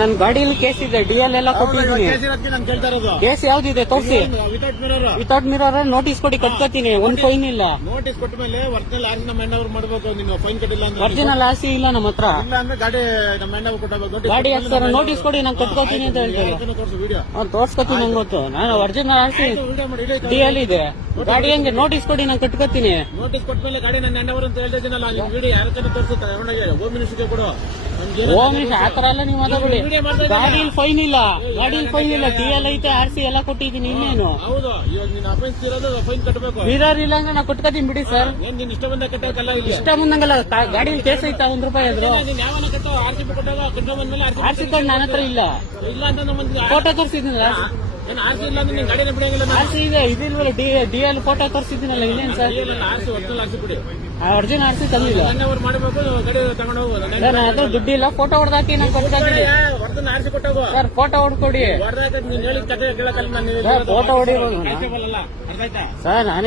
ನನ್ ಗಾಡಿಯಲ್ಲಿ ಕೇಸ್ ಇದೆ, DL ಎಲ್ಲ ಕೊಟ್ಟಿದ್ದೀನಿ. ಕೇಸ್ ಯಾವ್ದಿದೆ ತೋರಿಸಿ. ವಿತೌಟ್ ಮಿರರ್ ನೋಟಿಸ್ ಕೊಡಿ, ಕಟ್ಕೋತೀನಿ. ಒಂದ್ ಫೈನ್ ಇಲ್ಲ. ನೋಟಿಸ್ ಕೊಟ್ಟ ಮೇಲೆ ಒರಿಜಿನಲ್ ಆರ್ಸಿ ನಮ್ಮ ಹೆಣ್ಣವ್ರು ಮಾಡಬೇಕು. ನೀವು ಫೈನ್ ಕಟ್ಟಿಲ್ಲ ಅಂದ್ರೆ ಒರಿಜಿನಲ್ ಆರ್ಸಿ ಇಲ್ಲ ನಮ್ಮ ಹತ್ರ. ಇಲ್ಲ ಅಂದ್ರೆ ಗಾಡಿ ನಮ್ಮ ಹೆಣ್ಣವ್ರು ಕೊಟ್ಟಬೇಕು. ಗಾಡಿ ಹಾಕ್ತಾರೆ, ನೋಟಿಸ್ ಕೊಡಿ, ನಾನು ಕಟ್ಕೋತೀನಿ ಅಂತ ಹೇಳ್ತಾರೆ. ತೋರ್ಸ್ಕೊತೀನಿ, ನಂಗೆ ಗೊತ್ತು. ನಾನು ಒರಿಜಿನಲ್ ಆರ್ಸಿ DL ಇದೆ. ಗಾಡಿ ಹಂಗೆ ನೋಟಿಸ್ ಕೊಡಿ, ನಾನು ಕಟ್ಕೋತೀನಿ. ನೋಟಿಸ್ ಕೊಟ್ಟ ಮೇಲೆ ಗಾಡಿ ನನ್ನ ಹೆಣ್ಣವ್ರು ಅಂತ ಹೇಳ್ತಿದ್ದೀನಲ್ಲ, ನೀವು ವಿಡಿಯೋ ಯಾರ ತೋರಿಸುತ್ತೆ ಹೋಮ್ ಮಿನಿಸ್ಟರ್ಗೆ ಕೊಡು. ಹೋಮ್ ಆತರ ಎಲ್ಲ ನೀವು ಮಾತಾಡಿ. ಗಾಡಿಯಲ್ಲಿ ಫೈನ್ ಇಲ್ಲ, ಗಾಡಿಯಲ್ಲಿ ಫೈನ್ ಇಲ್ಲ. DL ಐತೆ, RC ಎಲ್ಲ ಕೊಟ್ಟಿದ್ದೀನಿ. ಇನ್ನೇನು ಹೌದು, ಇವಾಗ ನೀನು ಅಫೆನ್ಸ್ ಇರೋದು ಫೈನ್ ಕಟ್ಟಬೇಕು. ಮಿರರ್ ಇಲ್ಲ ಅಂದ್ರೆ ನಾನು ಕಟ್ಕೋತೀನಿ ಬಿಡಿ ಸರ್. ನೀನ್ ಇಷ್ಟ ಬಂದ ಕಟ್ಟಬೇಕಲ್ಲ. ಇಷ್ಟ ಮುಂದಂಗಲ್ಲ, ಗಾಡಿಯಲ್ಲಿ ಕೇಸ್ ಐತಾ ₹1 ಆದ್ರು. ನೀನ್ ಯಾವನ ಕಟ್ಟೋ ಆರ್ಸಿ ಕೊಟ್ಟಾಗ ಕಟ್ಟ ಬಂದ್ಮೇಲೆ RC ಕಾರ್ಡ್ ನನ್ನ ಹತ್ರ ಇಲ್ಲ. ಇಲ್ಲ ಅಂತ ನಮ್ಮ ಫೋಟೋ ತೋರಿಸಿದ್ದೀನಲ್ಲ. ಆರ್ಸಿ ಇಲ್ಲ ಅಂದ್ರೆ ನೀನ್ ಗಾಡಿನ ಬಿಡಂಗಿಲ್ಲ. RC ಇದೆ, ಇದಿಲ್ವಲ್ಲ. DL ಫೋಟೋ ತೋರಿಸಿದ್ದೀನಲ್ಲ. ಇನ್ನೇನು ಸರ್, ಆರ್ಸಿ ಒರಿಜಿನಲ್ ಆರ್ಸಿ ಬಿಡಿ. ಒರಿಜಿನಲ್ RC ತಂದಿಲ್ಲ. ಅವ್ರು ಮಾಡಬೇಕು, ಗಾಡಿ ತಗೊಂಡು ಹೋಗೋದು. ಅದು ದುಡ್ಡಿಲ್ಲ, ಫೋಟೋ ಹೊಡೆದಾಕಿ ನಾನು ಕೊಟ್ಟಾಕಿದ್ದೀನಿ. ಒರಿಜಿನಲ್ ಆರ್ಸಿ ಕೊಟ್ಟೋಗು ಸರ್. ಫೋಟೋ ಹೊಡ್ಕೊಡಿ ಹೊಡೆದಾಕ. ನೀನ್ ಹೇಳಿ ಕತೆ ಕೇಳಕ್ಕಲ್ಲ. ನಾನು ಫೋಟೋ ಹೊಡಿಬೋದು ಅರ್ಥ ಆಯ್ತಾ ಸರ್. ನಾನೇ